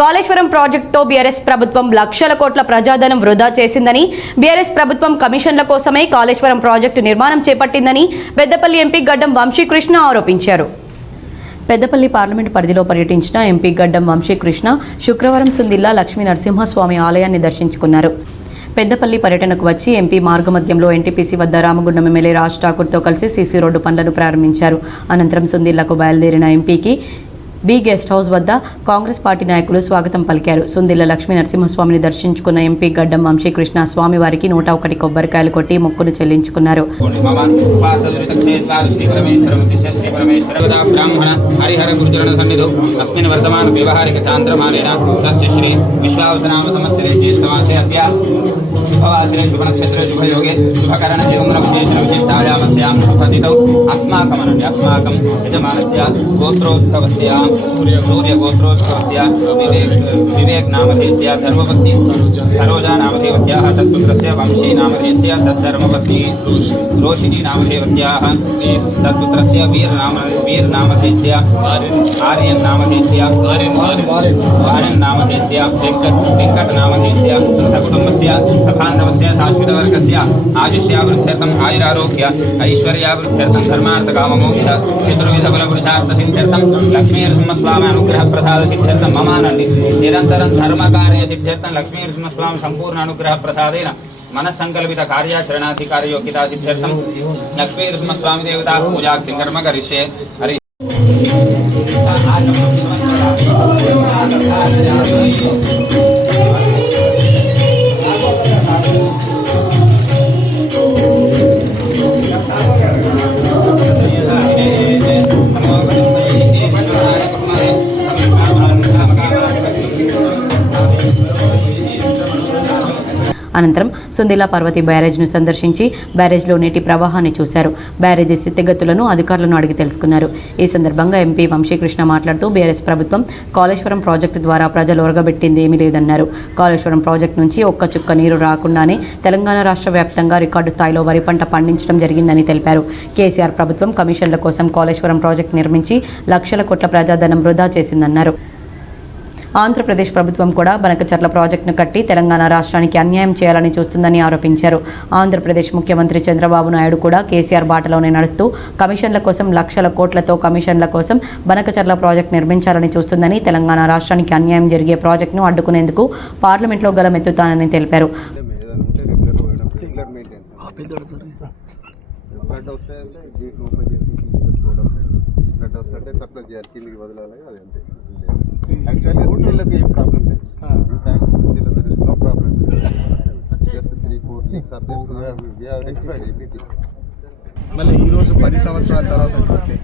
Kaleshwaram ప్రాజెక్టుతో BRS ప్రభుత్వం లక్షల కోట్ల ప్రజాధనం వృధా చేసిందని బీఆర్ఎస్ ప్రభుత్వం కమిషన్ల కోసమే కాళేశ్వరం ప్రాజెక్టు నిర్మాణం చేపట్టిందని పెద్దపల్లి ఎంపీ గడ్డం వంశీకృష్ణ ఆరోపించారు. పెద్దపల్లి పార్లమెంట్ పరిధిలో పర్యటించిన ఎంపీ గడ్డం వంశీకృష్ణ శుక్రవారం సుందిల్లా లక్ష్మీ నరసింహస్వామి ఆలయాన్ని దర్శించుకున్నారు. పెద్దపల్లి పర్యటనకు వచ్చి ఎంపీ మార్గమధ్యంలో ఎన్టీపీసీ వద్ద రామగుండం ఎమ్మెల్యే రాజ్ ఠాకూర్తో కలిసి సీసీ రోడ్డు పనులను ప్రారంభించారు. అనంతరం సుందిల్లకు బయలుదేరిన ఎంపీకి బి గెస్ట్ హౌస్ వద్ద కాంగ్రెస్ పార్టీ నాయకులు స్వాగతం పలికారు. సుందిల్ల లక్ష్మీ నరసింహస్వామిని దర్శించుకున్న ఎంపీ గడ్డం వంశీకృష్ణ స్వామి వారికి నూట ఒకటి కొబ్బరికాయలు కొట్టి మొక్కును చెల్లించుకున్నారు. మమ పాదదురితక్షేత్రాలు శ్రీ పరమేశ్వరముతిశ్య శ్రీ పరమేశ్వరవదా బ్రాహ్మణ హరిహర గురుచరణ సన్నిధౌ అస్మిన్ सूर्यगोत्रोत्सवस्य विवेक् नामधेयस्य धर्मपत्नी सरोजा नामधेवत्याः तत्पुत्रस्य वंशी नामधेयस्य तद्धर्मपत्नी रोशिनी वीर नाम वीर नामधेयस्य आर्यन् नामधेयस्य वारिन् नामधेयस्य से वेङ्कट् नामधेयस्य सकुटुम्बस्य सभान्धवस्य शाश्वतवर्गस्य आयुष्यावृद्ध्यर्थम् आयुरारोग्य नृसिंहस्वामी प्रसाद सिद्ध्यर्थं ममानन्ति संपूर्ण अनुग्रह प्रसाद मन संकल्पित अनुग्रहप्रसादेन योग्यता सिद्ध्यर्थ लक्ष्मी लक्ष्मीनृसिंहस्वामी देवता पूजा कर्म करिष्ये। हरि అనంతరం సుందిలా పర్వతి బ్యారేజ్ను సందర్శించి బ్యారేజ్లో నీటి ప్రవాహాన్ని చూశారు. బ్యారేజ్ స్థితిగతులను అధికారులను అడిగి తెలుసుకున్నారు. ఈ సందర్భంగా ఎంపీ వంశీకృష్ణ మాట్లాడుతూ బీఆర్ఎస్ ప్రభుత్వం కాళేశ్వరం ప్రాజెక్టు ద్వారా ప్రజలు ఒరగబెట్టింది ఏమీ లేదన్నారు. కాళేశ్వరం ప్రాజెక్టు నుంచి ఒక్క చుక్క నీరు రాకుండానే తెలంగాణ రాష్ట్ర వ్యాప్తంగా రికార్డు స్థాయిలో వరి పంట పండించడం జరిగిందని తెలిపారు. కేసీఆర్ ప్రభుత్వం కమిషన్ల కోసం కాళేశ్వరం ప్రాజెక్టు నిర్మించి లక్షల కోట్ల ప్రజాధనం వృధా చేసిందన్నారు. ఆంధ్రప్రదేశ్ ప్రభుత్వం కూడా బనకచర్ల ప్రాజెక్టును కట్టి తెలంగాణ రాష్ట్రానికి అన్యాయం చేయాలని చూస్తుందని ఆరోపించారు. ఆంధ్రప్రదేశ్ ముఖ్యమంత్రి చంద్రబాబు నాయుడు కూడా కేసీఆర్ బాటలోనే నడుస్తూ కమిషన్ల కోసం లక్షల కోట్లతో కమిషన్ల కోసం బనకచర్ల ప్రాజెక్టు నిర్మించాలని చూస్తుందని తెలంగాణ రాష్ట్రానికి అన్యాయం జరిగే ప్రాజెక్టును అడ్డుకునేందుకు పార్లమెంట్లో గలమెత్తుతానని తెలిపారు. ఫ్లడ్ అంటే ఫ్లడ్ సప్లై చేయాలి కిందికి వదలాలి అది అంతే. యాక్చువల్లీ సుందీళ్ళకి ఏం ప్రాబ్లం లేదు. సుందీలో there is no problem just three four leaks are there rectified everything మళ్ళీ ఈరోజు పది సంవత్సరాల తర్వాత చూస్తే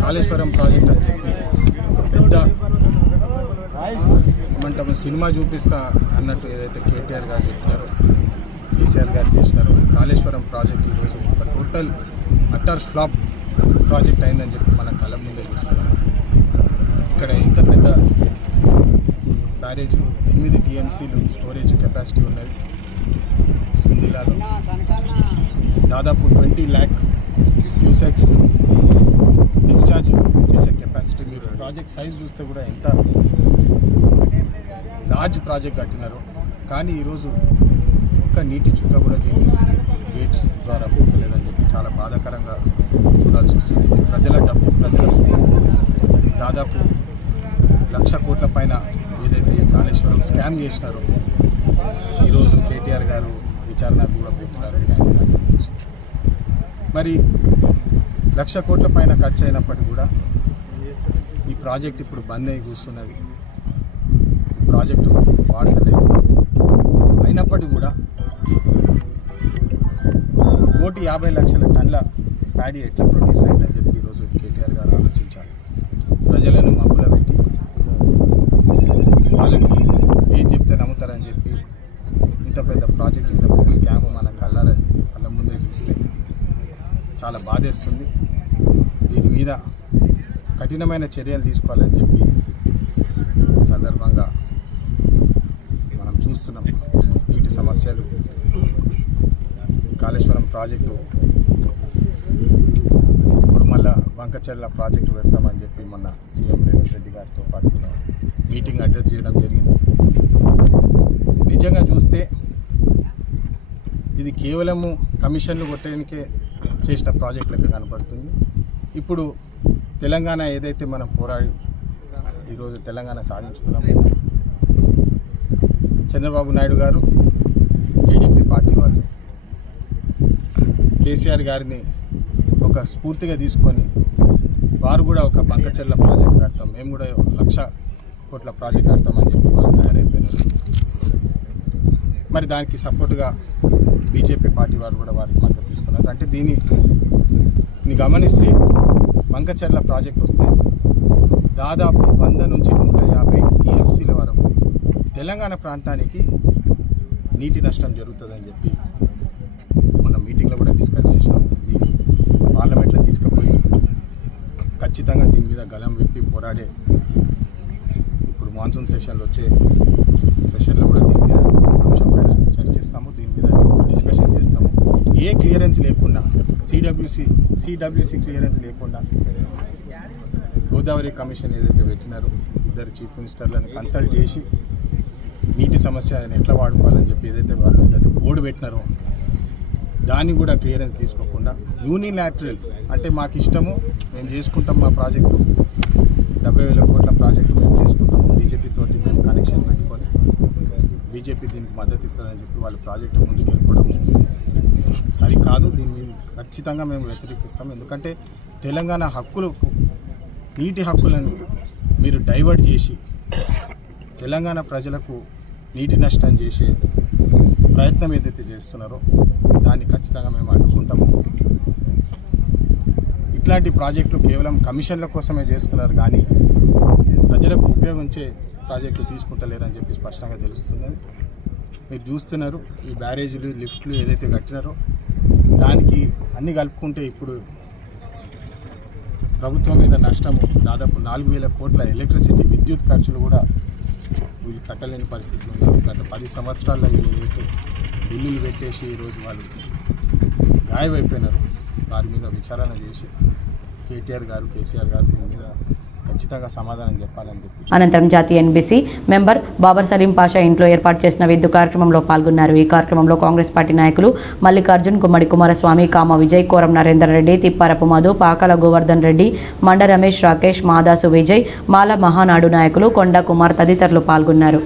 కాళేశ్వరం ప్రాజెక్ట్ అని చెప్పి ఒక పెద్ద ఏమంటాము సినిమా చూపిస్తా అన్నట్టు ఏదైతే కేటీఆర్ గారు చెప్పినారో కేసీఆర్ గారు చేసినారో కాళేశ్వరం ప్రాజెక్ట్ ఈరోజు ఒక టోటల్ అట్టర్ ఫ్లాప్ ప్రాజెక్ట్ అయిందని చెప్పి మన కళ్ళ ముందే చూస్తున్నాం. ఇక్కడ ఇంత పెద్ద బ్యారేజ్ ఎనిమిది టీఎంసీలు స్టోరేజ్ కెపాసిటీ ఉన్నది. సుందిలాలో దాదాపు ట్వంటీ ల్యాక్ క్యూసెక్స్ డిశ్చార్జ్ చేసే కెపాసిటీ. మీరు ప్రాజెక్ట్ సైజ్ చూస్తే కూడా ఎంత లార్జ్ ప్రాజెక్ట్ కట్టినారు. కానీ ఈరోజు ఒక్క నీటి చుక్క కూడా దీన్ని గేట్స్ ద్వారా పోతలేదని చెప్పి చాలా బాధాకరంగా చూడాల్సి వస్తుంది. ప్రజల డబ్బు ప్రజల సొమ్ము దాదాపు లక్ష కోట్ల పైన ఏదైతే కాళేశ్వరం స్కామ్ చేసినారో ఈరోజు కేటీఆర్ గారు విచారణకు కూడా పోతున్నారు మరి లక్ష కోట్ల పైన ఖర్చు అయినప్పటికీ కూడా ఈ ప్రాజెక్ట్ ఇప్పుడు బంద్ అయి కూర్చున్నది. ప్రాజెక్టు వాడతలేదు అయినప్పటికీ కూడా కోటి యాభై లక్షల టన్ల ప్యాడీ ఎట్లా ప్రొడ్యూస్ అయిందని చెప్పి ఈరోజు కేటీఆర్ గారు ఆలోచించాలి ప్రజలను మబ్బుల పెట్టి వాళ్ళకి ఏం చెప్తే నమ్ముతారని చెప్పి ఇంత పెద్ద ప్రాజెక్ట్ ఇంత పెద్ద స్కామ్ మన కళ్ళ కళ్ళ ముందే చూస్తే చాలా బాధేస్తుంది. దీని మీద కఠినమైన చర్యలు తీసుకోవాలని చెప్పి సందర్భంగా మనం చూస్తున్నాం. నీటి సమస్యలు కాళేశ్వరం ప్రాజెక్టు ఇప్పుడు మళ్ళా వంకచెర్ల ప్రాజెక్టు పెడతామని చెప్పి మొన్న సీఎం రేవంత్ రెడ్డి గారితో పాటు మీటింగ్ అడ్రస్ చేయడం జరిగింది. నిజంగా చూస్తే ఇది కేవలము కమిషన్లు కొట్టడానికే చేసిన ప్రాజెక్ట్ లెక్క కనపడుతుంది. ఇప్పుడు తెలంగాణ ఏదైతే మనం పోరాడి ఈరోజు తెలంగాణ సాధించుకున్నాము చంద్రబాబు నాయుడు గారు టీడీపీ పార్టీ వాళ్ళు కేసీఆర్ గారిని ఒక స్ఫూర్తిగా తీసుకొని వారు కూడా ఒక పంకచెల్ల ప్రాజెక్ట్ కడతాం. మేము కూడా లక్ష కోట్ల ప్రాజెక్ట్ కడతామని చెప్పి వాళ్ళు తయారైపోయినారు మరి దానికి సపోర్ట్గా బీజేపీ పార్టీ వారు కూడా వారికి మద్దతు ఇస్తున్నారు. అంటే దీన్ని గమనిస్తే పంకచెర్ల ప్రాజెక్ట్ వస్తే దాదాపు వంద నుంచి నూట యాభై టీఎంసీల వరకు తెలంగాణ ప్రాంతానికి నీటి నష్టం జరుగుతుందని చెప్పి మన మీటింగ్లో కూడా డిస్కస్ చేసినాం. పార్లమెంట్లో తీసుకుపోయి ఖచ్చితంగా దీని మీద గలం విప్పి పోరాడే ఇప్పుడు మాన్సూన్ సెషన్లో వచ్చే సెషన్లో కూడా దీని మీద అంశం పైన చర్చిస్తాము దీని మీద డిస్కషన్ చేస్తాము. ఏ క్లియరెన్స్ లేకుండా సిడబ్ల్యూసి సిడబ్ల్యూసి క్లియరెన్స్ లేకుండా గోదావరి కమిషన్ ఏదైతే పెట్టినారో ఇద్దరు చీఫ్ మినిస్టర్లను కన్సల్ట్ చేసి నీటి సమస్య ఎట్లా వాడుకోవాలని చెప్పి ఏదైతే వాళ్ళు ఏదైతే బోర్డు పెట్టినారో దాన్ని కూడా క్లియరెన్స్ తీసుకోకుండా యూనిలాటరల్ అంటే మాకు ఇష్టము మేము చేసుకుంటాం మా ప్రాజెక్టు. డెబ్బై వేల కోట్ల ప్రాజెక్టు మేము చేసుకుంటాము బీజేపీ తోటి మేము కనెక్షన్ పెట్టుకొని బీజేపీ దీనికి మద్దతు ఇస్తుందని చెప్పి వాళ్ళ ప్రాజెక్టు ముందుకు వెళ్ళిపోవడం సరికాదు దీన్ని ఖచ్చితంగా మేము వ్యతిరేకిస్తాం. ఎందుకంటే తెలంగాణ హక్కులు నీటి హక్కులను మీరు డైవర్ట్ చేసి తెలంగాణ ప్రజలకు నీటి నష్టం చేసే ప్రయత్నం ఏదైతే చేస్తున్నారో దాన్ని ఖచ్చితంగా మేము అడ్డుకుంటాము ఇట్లాంటి ప్రాజెక్టులు కేవలం కమిషన్ల కోసమే చేస్తున్నారు కానీ ప్రజలకు ఉపయోగించే ప్రాజెక్టులు తీసుకుంటలేరని చెప్పి స్పష్టంగా తెలుస్తుంది మీరు చూస్తున్నారు ఈ బ్యారేజీలు లిఫ్ట్లు ఏదైతే కట్టినారో దానికి అన్ని కలుపుకుంటే ఇప్పుడు ప్రభుత్వం మీద నష్టము దాదాపు నాలుగు వేల కోట్ల ఎలక్ట్రిసిటీ విద్యుత్ ఖర్చులు కూడా వీళ్ళు కట్టలేని పరిస్థితులు ఉన్నారు. గత పది సంవత్సరాల వీళ్ళు ఏదైతే బిల్లులు పెట్టేసి ఈరోజు వాళ్ళు గాయమైపోయినారు వారి మీద విచారణ చేసి కేటీఆర్ గారు కేసీఆర్ గారు దీని మీద ఖచ్చితంగా సమాధానం చెప్పాలని చెప్పి అనంతరం జాతీయ ఎన్బీసీ మెంబర్ బాబర్ సలీం పాషా ఇంట్లో ఏర్పాటు చేసిన విందు కార్యక్రమంలో పాల్గొన్నారు. ఈ కార్యక్రమంలో కాంగ్రెస్ పార్టీ నాయకులు మల్లికార్జున్ గుమ్మడి కుమారస్వామి కామ విజయ్ కోరం నరేందర్ రెడ్డి తిప్పారపు మధు పాకల గోవర్ధన్ రెడ్డి మండ రమేష్ రాకేష్ మాదాసు విజయ్ మాల మహానాడు నాయకులు కొండ కుమార్ తదితరులు పాల్గొన్నారు.